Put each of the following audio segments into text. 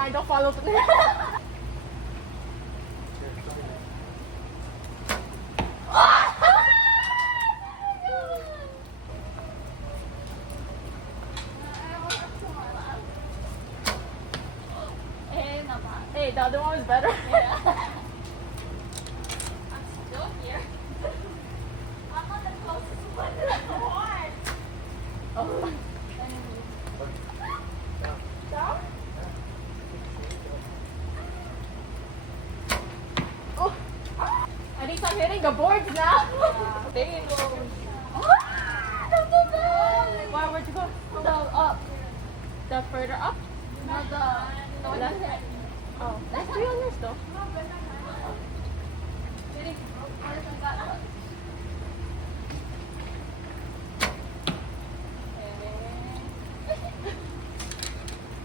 I don't follow through. Hey, the other one was better. Yeah. I'm still here. I'm on the closest one to the horn. Oh. Down? Oh. At least I'm hitting the boards now. There you go. Where'd you go? The up. The further up? No, the left. Oh, that's 3 on yours though.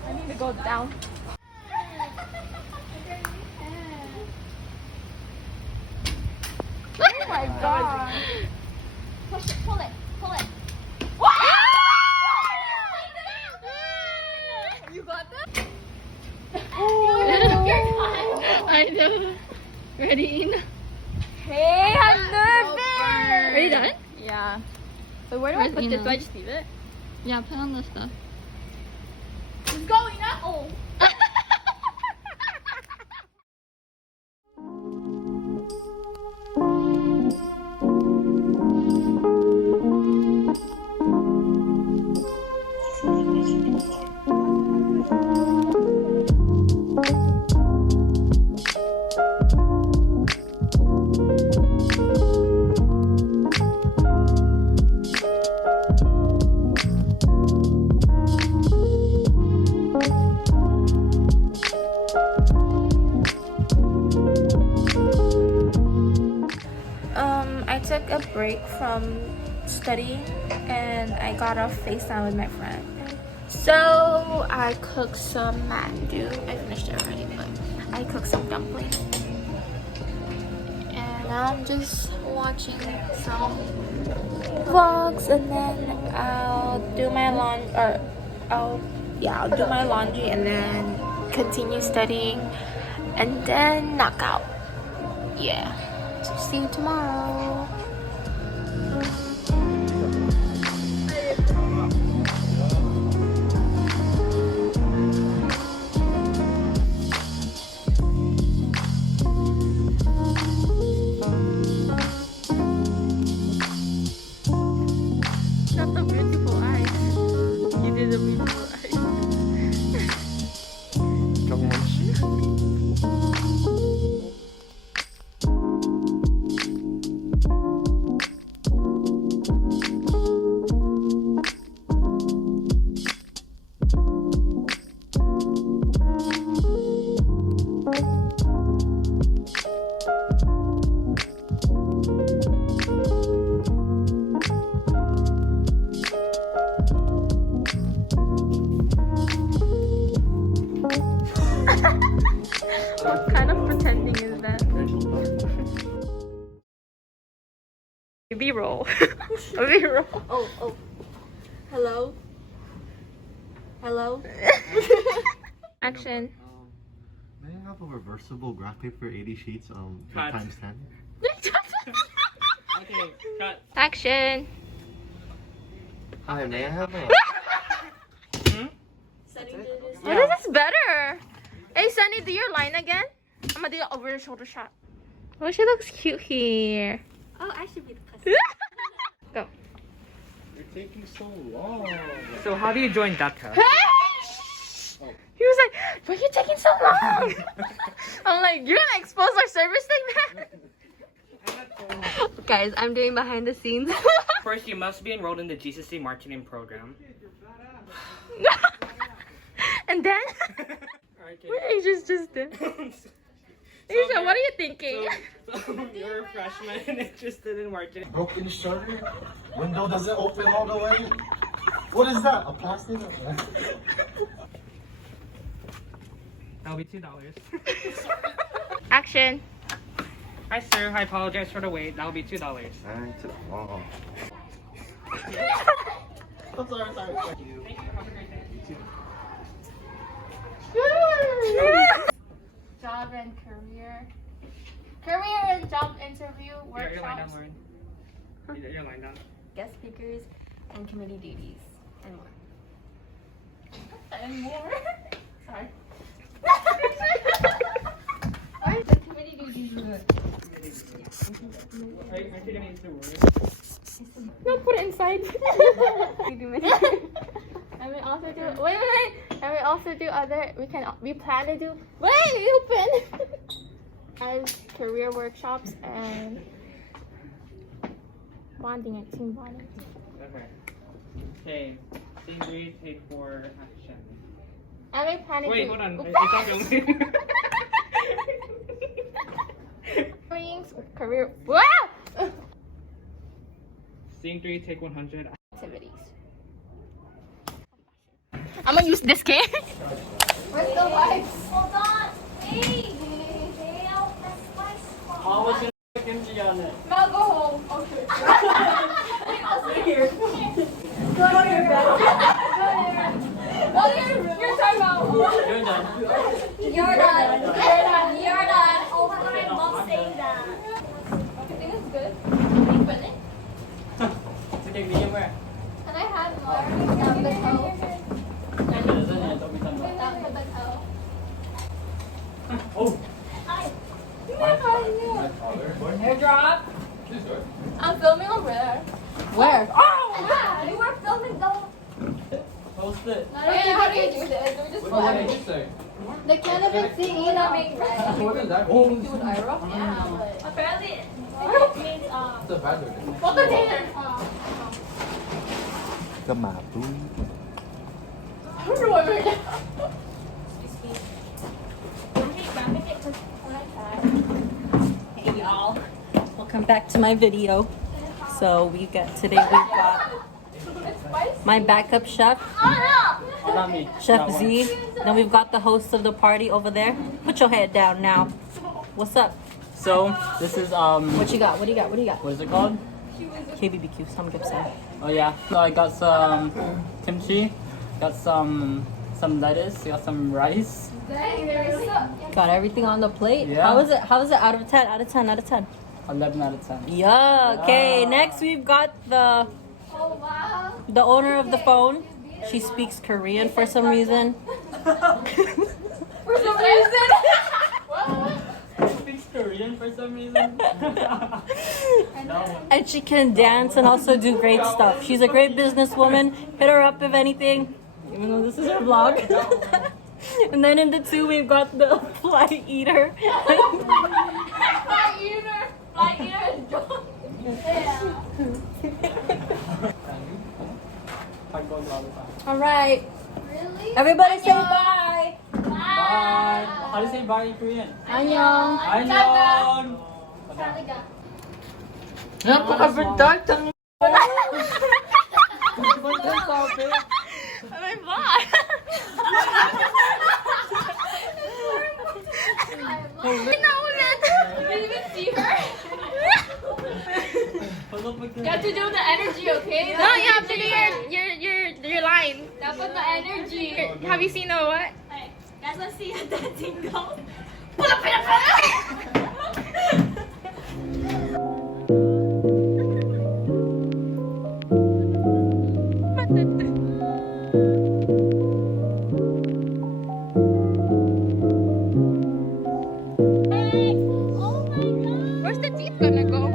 I need to go down. Oh my god. Push it, pull it, pull it. You got that? I know. Ready? Hey, I'm nervous. Are you done? Yeah. But where do I put Where's this? Do Ina? I just leave it? Yeah, put on the stuff. It's going up. Oh. I took a break from studying and I got off FaceTime with my friend. So I cooked some mandu. I finished it already, but I cooked some dumplings. And I'm just watching some vlogs and then I'll do my I'll do my laundry and then continue studying and then knock out. Yeah. So see you tomorrow. That's a beautiful eyes. You did a beautiful eyes. What kind of pretending is that? B-roll. B-roll. Oh. Hello? Hello? Action. May I have a reversible graph paper 80 sheets Cut. times 10? Okay, cut. Action. Hi, may I have a... What is this better? Hey, Sunny, do your line again. I'm gonna do an over the shoulder shot. Oh, she looks cute here. Oh, I should be the customer. Go. You're taking so long. So how do you join DACA? Hey! He was like, why are you taking so long? I'm like, you're gonna expose our service thing, man? Guys, I'm doing behind the scenes. First, you must be enrolled in the GCC marketing program. And then, Okay. Asia's just there. Asia, what are you thinking? So you're a freshman interested in marketing. Broken shutter? Window doesn't open all the way? What is that? A plastic? That'll be $2. Action. Hi sir, I apologize for the wait. That'll be $2. I took long. I'm sorry. Thank you. Thank you. Have a great day. You too. job interview You're lying down, workshops. Lauren. You're lying down. Guest speakers and committee duties and more. And more. Sorry. The committee duties were Aren't you gonna use the word? No, put it inside. we do many. And we also do wait. And we also do other. We plan to do. Wait, open. And career workshops and bonding and team bonding. Okay. Okay. Scene 3, take 4, action. And we plan to Wait, do. hold on. It's not Trainings, career. Wow. Scene 3, take 100. Activities. I'm gonna use this game. Where's the lights? Hold on. Hey. How was your kimchi on it? Now go home. Okay. Here. Go to your bed. Oh, you're talking about. You're done. You're done. You're done. Oh my god, I love saying that. I think it's good. Open it. It's okay, medium rare. Can I have more? Down the toe. Down to the toe. Oh! Airdrop. I'm filming over there. Where? Oh! Yeah, you were filming the. Post it. Okay, how do you do this? Do we just say? the cannabis thing is being right. What is that? Do an Ira? Yeah, but. Apparently, it means It's a bad one. What container? Come on, boo. I don't know what we're doing. Hey y'all. Welcome back to my video. So today we've got my backup chef, Not me. Chef Z. Then we've got the host of the party over there. Put your head down now. What's up? So, this is, What you got? What do you got? What do you got? what is it called? KBBQ, Sam Gibson. Oh yeah. So I got some kimchi, got some lettuce, got some rice. Got everything on the plate. Yeah. How is it? How is it out of 10? Out of 10? Out of 10? 11 out of 10. Yeah. Okay. Yeah. Next we've got the owner of the phone. She speaks Korean for some reason. For some reason. Speaks Korean for some reason. And she can dance and also do great stuff. She's a great businesswoman. Hit her up if anything, even though this is her vlog. And then in the 2, we've got the fly eater. Fly eater is drunk. All right. Really? Everybody say bye. Bye. How do you say bye in Korean? Annyeong. Annyeong. Talaga. Napaka-dark ang My vlog. Naulit. Did you even see her? You have to do the energy, okay? No, you have to do your line. Dapat the energy. Have you seen the what? Hey, guys, let's see how dancing goes. Where's the teeth gonna go?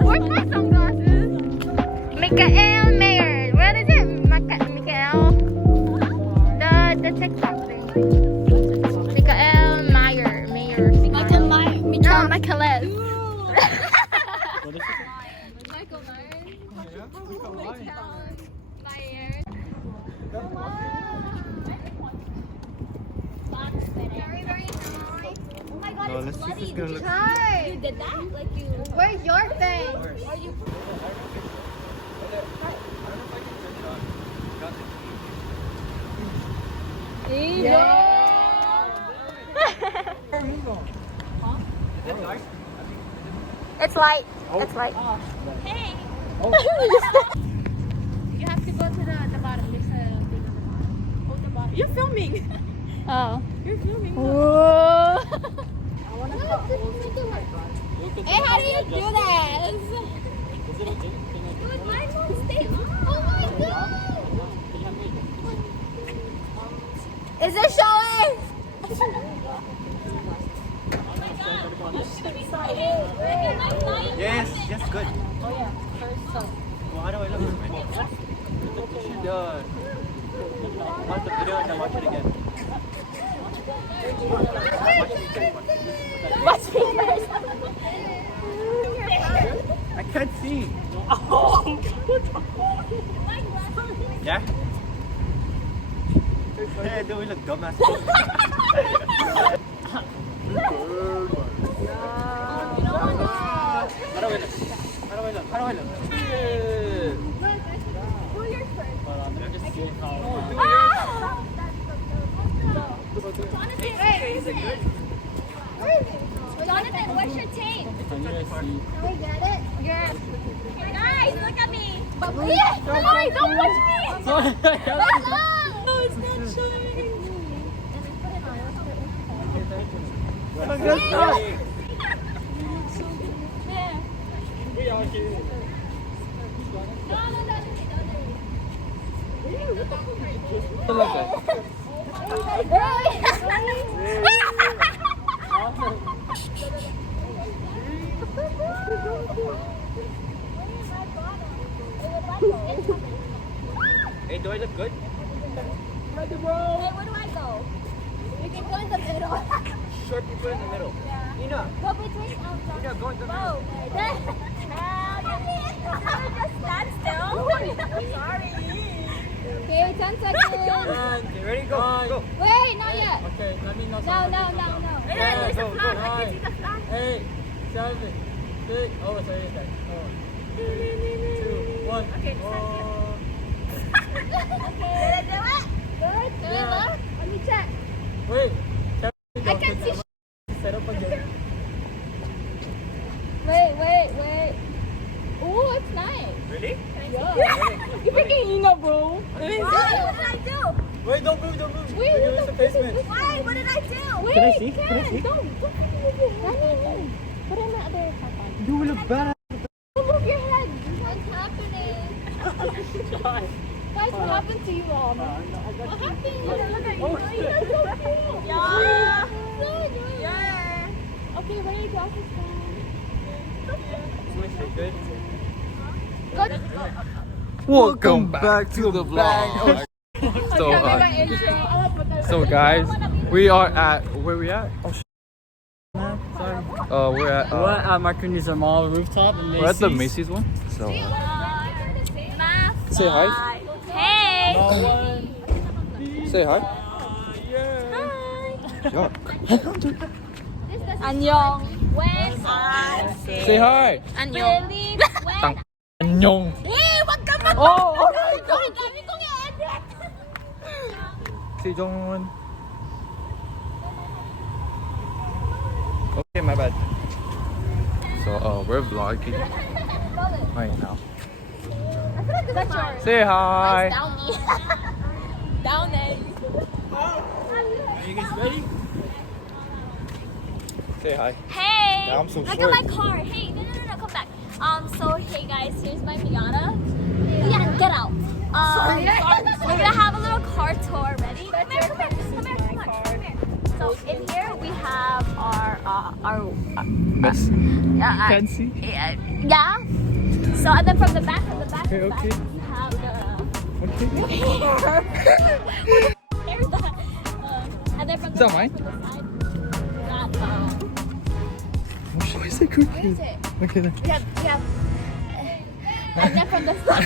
Where's my sunglasses? Mikael Mayer. What is it? Mikael? The TikTok thing. Mikael Mayer. Michael Myers. No, Michaeles. What is it? Michael Myers. Myers. but it's bloody. gonna look. You did that? Like you. Where's your thing? Are you? It's light. It's light. Hey. You have to go to the bottom. There's a thing on the bottom. Hold the bottom. You're filming. Oh. You're filming. Whoa. Hey, how do you do this? Dude, mine won't stay on. Oh my god. Is it showing? Yes, yes, good. Oh yeah. First up. Well, how do I look? You should watch the video and then watch it again. Watch me first. I can't see. Yeah? Hey, do we look dumbass? How do I look? How do I look? How do I look? Hold on, let me just see how. Jonathan, what's your tape? Can you guys see? Can we get it? Yes. Guys, look at me. Sorry, don't push me. No, it's not showing. Hey, do I look good? Hey, where do I go? You can go in the middle. Short people in the middle. Ina, Go between Ina, go in the middle. Oh, just stand still. Sorry. Okay, 10 seconds. Okay, ready? Go, go. Wait, not yet. Okay, let me know. No. There's a flag. I can see the flag. 8, 7, 6. Oh, it's already there. 2, 1. Okay, Did I do it? Good. Did we look? Let me check. Wait. I can see. Set up again. Wait. Ooh, it's nice. Really? You freaking Ina, bro. What did I do? Wait, don't move, don't move. Wait, We're doing some basement. Why? What did I do? Wait, Can I see? Can I see? Don't move your head. Put in the other top on. You look bad. Don't move your head. What's happening? Guys, what happened to you all? What happened? Look at you. Oh, You're so cool. Yeah. So good. Yeah. Okay, ready? Glasses Is my shit good? down. Welcome back to the vlog. So guys, we are at where we at? Oh shit. Sorry. We're at We're at Marcuni's Mall rooftop in Macy's. we're at the Macy's one. So say hi. Hey. Say hi. Hi. Yeah. Annyeong. When? Say hi. Annyeong. Really? When? Tang. Annyeong. Eh, wag ka mag- Oh, alright. Ang dami kong i-edit. Say Jongwon. Okay, my bad. So we're vlogging right now. That's yours. Say hi. Downy. Downy. Are you guys ready? Say hi. Hey. Yeah, I'm so Look short. at my car. Hey, no, come back. So hey guys, here's my Miata. Yeah, get out. Sorry. We're gonna have a little car tour. Ready? Come here. So in here we have our Miss. can see. yeah. So and then from the back, Okay, okay. we have the Okay. hair. Hair's that. And then from Is the that mine? from the side, we got Why is it cookie? Okay then. we have and then from the front,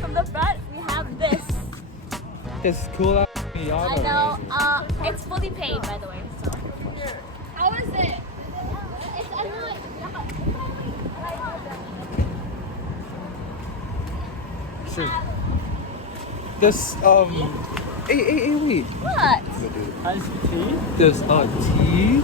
from the front we have this. It's cool out. I know. It's fully paid by the way. So Sure. There's hey, wait. What? Iced tea? There's tea.